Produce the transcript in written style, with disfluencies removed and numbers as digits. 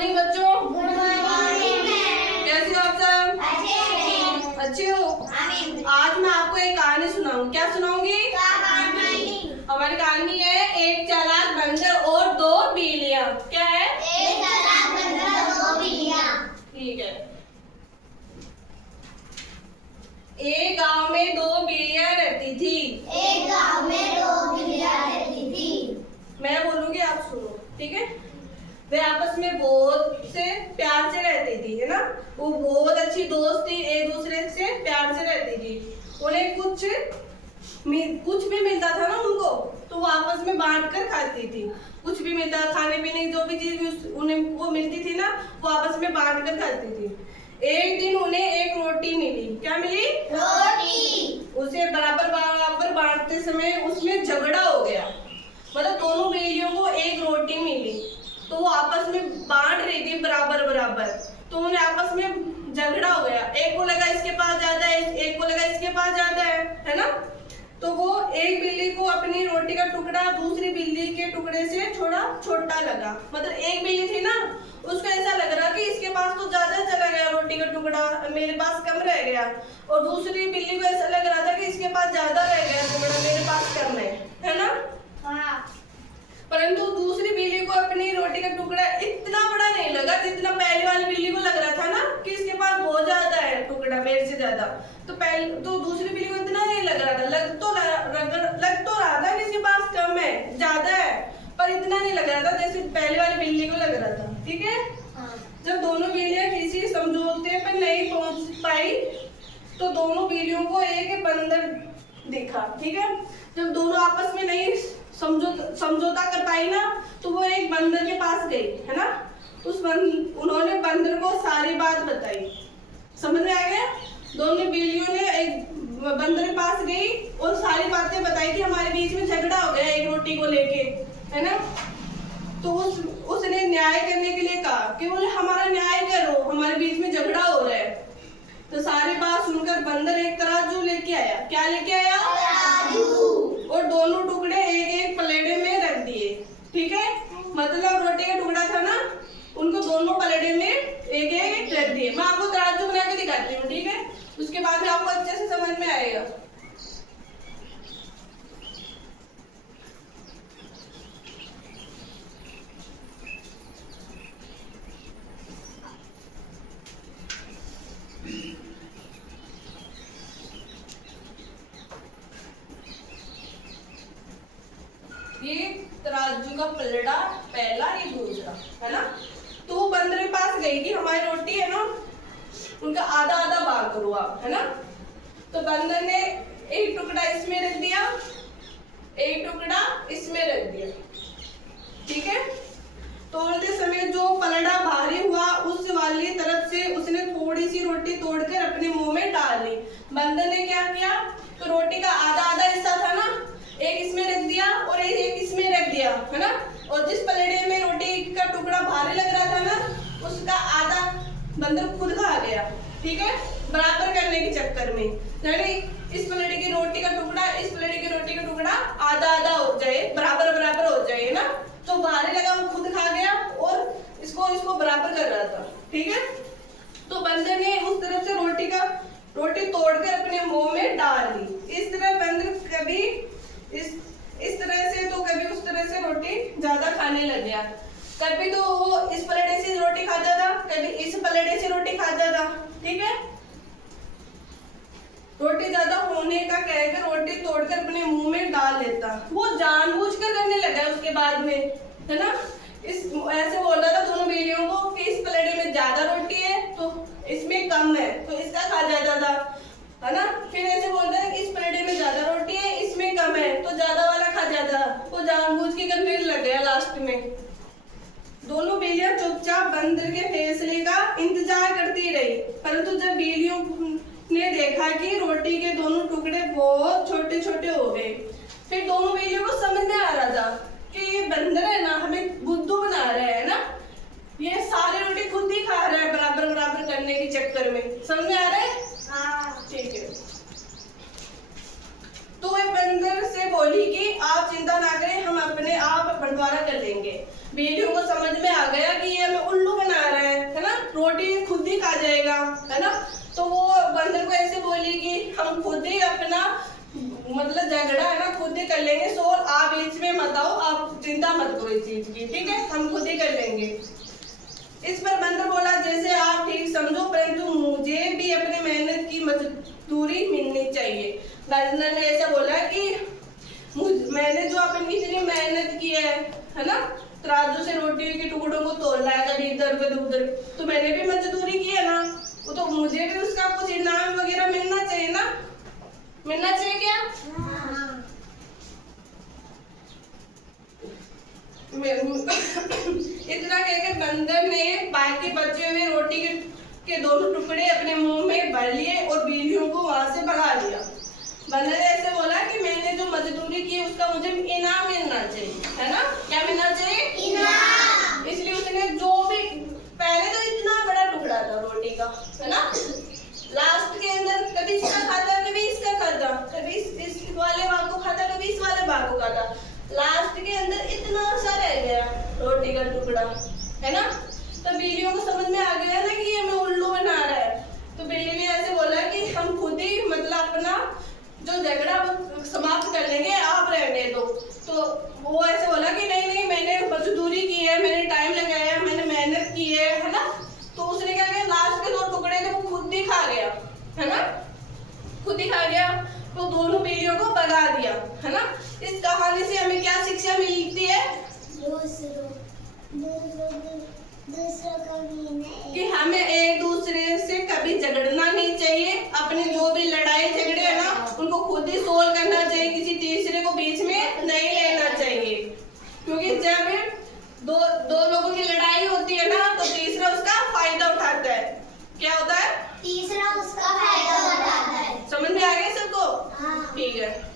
Morning बच्चों। Good morning ma'am. कैसे हो आप सब? अच्छे हो? आज मैं आपको एक कहानी सुनाऊंगी। क्या सुनाऊंगी? हमारी कहानी है एक चालाक बंदर और दो बिल्लियां। क्या है? एक चालाक बंदर और दो बिल्लियां। ठीक है। एक गांव में दो बिल्लियां रहती थी। एक गांव में दो बिल्लियां रहती थी। मैं बोलूंगी, आप सुनो, ठीक है? वे आपस में बहुत से प्यार से रहती थी, है ना? वो बहुत अच्छी दोस्त थी, एक दूसरे से प्यार से रहती थी। उन्हें कुछ भी मिलता था ना उनको, तो वो आपस में बांट कर खाती थी। कुछ भी मिलता, खाने पीने की जो भी चीज उन्हें वो मिलती थी ना, वो आपस में बांट कर खाती थी। एक दिन उन्हें एक रोटी मिली। क्या मिली? रोटी। उसे बराबर बराबर बांटते समय उसमें झगड़ा हो गया। मतलब दोनों बिल्लियों को एक रोटी मिली, तो वो आपस में बांट रही थी बराबर बराबर, तो उन्हें आपस में झगड़ा हो गया। एक को लगा इसके पास ज्यादा है, एक को लगा इसके पास ज्यादा है ना? तो वो एक बिल्ली को अपनी रोटी का टुकड़ा दूसरी बिल्ली के टुकड़े से थोड़ा छोटा लगा। मतलब एक बिल्ली थी ना, उसको ऐसा लग रहा कि इसके पास तो ज्यादा चला गया रोटी का टुकड़ा, मेरे पास कम रह गया। और दूसरी बिल्ली को ऐसा लग रहा था कि इसके पास ज्यादा रह गया टुकड़ा, मेरे पास कम है ना? हाँ। परंतु दूसरी बिल्ली को अपनी रोटी का टुकड़ा इतना बड़ा नहीं लगा जितना पहली वाली बिल्ली को लग रहा था ना कि इसके पास बहुत ज्यादा है टुकड़ा, मेरे से ज्यादा। तो दूसरी बिल्ली को इतना नहीं लग रहा था, लग तो रहा था कि इसके पास कम है, ज्यादा है, पर इतना नहीं लग रहा था जैसे पहली वाली बिल्ली को लग रहा था। ठीक है? जब दोनों बिल्लियां किसी समझौते पर नहीं पहुंच पाई, तो दोनों बिल्लियों को एक बंदर दिखा। ठीक है? जब दोनों आपस में नहीं समझौता कर पाई ना, तो वो एक बंदर के पास गई, है ना? उन्होंने बंदर को सारी बात बताई। समझ में आ गया? दोनों बिल्लियों ने एक बंदर के पास गई और सारी बातें बताई कि हमारे बीच में झगड़ा हो गया एक रोटी को लेके, है ना? तो उसने न्याय करने के लिए कहा कि बोले हमारा न्याय करो, हमारे बीच में झगड़ा हो रहा है। तो सारी बात सुनकर बंदर एक तराजू लेके आया। क्या लेके आया? और दोनों टुकड़े एक एक पलेड़े में रख दिए। ठीक है? मतलब रोटी का टुकड़ा था ना, उनको दोनों पलेड़े में एक एक रख दिए। मैं आपको तराजू बना के दिखाती हूँ, ठीक है? उसके बाद में आपको अच्छे से समझ में आएगा। ये तराजू का पलड़ा पहला, ये दूसरा, है ना? तो वो बंदर के पास गई कि हमारी रोटी है ना, उनका आधा आधा भाग करो आप, है ना? तो बंदर ने एक टुकड़ा इसमें रख दिया, एक टुकड़ा इसमें रख दिया। ठीक है? तोड़ते समय जो पलड़ा भारी हुआ, उस वाली तरफ से उसने थोड़ी सी रोटी तोड़कर अपने मुंह में डाल ली। बंदर ने क्या किया? तो रोटी का आधा आधा हिस्सा था ना, एक इसमें रख दिया और एक इसमें रख दिया, है ना? और जिस पलेड़े में रोटी का टुकड़ा भारी लग रहा था ना, उसका आधा बंदर खुद खा गया। ठीक है? बराबर करने के चक्कर में, यानी इस पलेड़े की रोटी का टुकड़ा, इस पलेड़े की रोटी का टुकड़ा आधा आधा हो जाए, बराबर बराबर हो जाए ना, तो भारी लगा वो खुद खा गया और इसको बराबर कर रहा था। ठीक है? तो बंदर ने उस तरफ से रोटी तोड़कर अपने मुंह में डाल ली। इस तरह बंदर कभी इस तरह से तो कभी उस तरह से रोटी ज्यादा खाने लग गया। कभी तो वो इस पलेड़े से रोटी खाता था, कभी इस पलेड़े से रोटी खाता था। ठीक है? रोटी ज्यादा होने का कहकर रोटी तोड़कर अपने मुंह में डाल लेता। वो जानबूझकर करने लगा उसके बाद में, है ना? ऐसे बोल रहा था दोनों बिल्लियों को कि इस पलेड़े में ज्यादा रोटी है तो इसमें कम है, तो इसका खा जाता था, है ना? फिर ऐसे बोलता है कि इस पलेड़े में ज्यादा रोटी है, इसमें कम है, तो ज्यादा वाला खा जाता। वो जानबूझ के करने लग गया। लास्ट में दोनों बिल्लियां चुपचाप बंदर के फैसले का इंतजार करती रही, परंतु जब बिल्लियों ने देखा कि रोटी के दोनों टुकड़े बहुत छोटे छोटे हो गए, फिर दोनों बिल्लियों को समझ में आ रहा था कि ये बंदर है ना, हमें बुद्धू बना रहा है ना, ये सारी रोटी खुद ही खा रहा है बराबर बराबर करने के चक्कर में। समझ में आ रहा है? हाँ, ठीक है। तो वह बंदर से बोली कि आप चिंता ना करें, हम अपने आप बंटवारा कर लेंगे। बिल्लियों को समझ में आ गया कि ये हमें उल्लू बना जाएगा, है ना। तो वो बंदर को ऐसे बोलेगी हम खुद ही अपना मतलब झगड़ा है ना खुद ही कर लेंगे, सो आप बीच में मत आओ, आप चिंता मत करो इस चीज की, ठीक है, हम खुद ही कर लेंगे। इस पर बंदर बोला जैसे आप ठीक समझो, परंतु मुझे भी अपनी मेहनत की मजदूरी मिलनी चाहिए। बंदर ने ऐसा बोला कि मैंने जो अपनी इतनी मेहनत की है ना, तराजू से रोटियों के टुकड़ों को तोला है कभी इधर कभी उधर, तो मैंने भी मजदूरी की है ना, वो तो मुझे भी उसका कुछ इनाम वगैरह मिलना चाहिए ना, मिलना चाहिए क्या? इतना कहकर बंदर ने बाकी बचे हुए रोटी के दोनों टुकड़े अपने मुंह में भर लिए और बिल्लियों को वहां से भगा दिया। बंदर ने ऐसे बोला कि मैंने जो मजदूरी की उसका मुझे इनाम मिलना चाहिए, है ना, क्या मिलना चाहिए? इनाम। इसलिए उसने जो भी पहले तो इतना बड़ा टुकड़ा था रोटी का, है ना, लास्ट के अंदर कभी इसका खाता कभी इसका खाता, कभी इस वाले भाग को खाता कभी इस वाले भाग को खाता, लास्ट के अंदर इतना सा रह गया रोटी का टुकड़ा, है ना। तो बिल्लियों को समझ में आ गया ना कि ये हमें उल्लू बना रहा है, तो बिल्ली ने ऐसे बोला कि हम खुद ही मतलब अपना जो झगड़ा समाप्त कर लेंगे, आप रहने दो। तो वो ऐसे बोला कि नहीं नहीं, मैंने मजदूरी की है, मैंने टाइम लगाया है, मैंने मेहनत की है ना। तो उसने क्या किया, लास्ट के 2 टुकड़े थे वो खुद ही खा गया, है ना, खुद ही खा गया, तो दोनों बिल्लियों को भगा दिया, है ना। इस कहानी से हमें क्या शिक्षा मिलती है? कि हमें एक दूसरे से कभी झगड़ना नहीं चाहिए, अपने जो भी लड़ाई झगड़े है ना उनको खुद ही सोल्व करना चाहिए, किसी तीसरे को बीच में नहीं लेना चाहिए, क्योंकि जब दो लोगों की लड़ाई होती है ना तो तीसरा उसका फायदा उठाता है। क्या होता है? तीसरा उसका फायदा उठाता है। समझ में आ गया सबको? हाँ। ठीक है।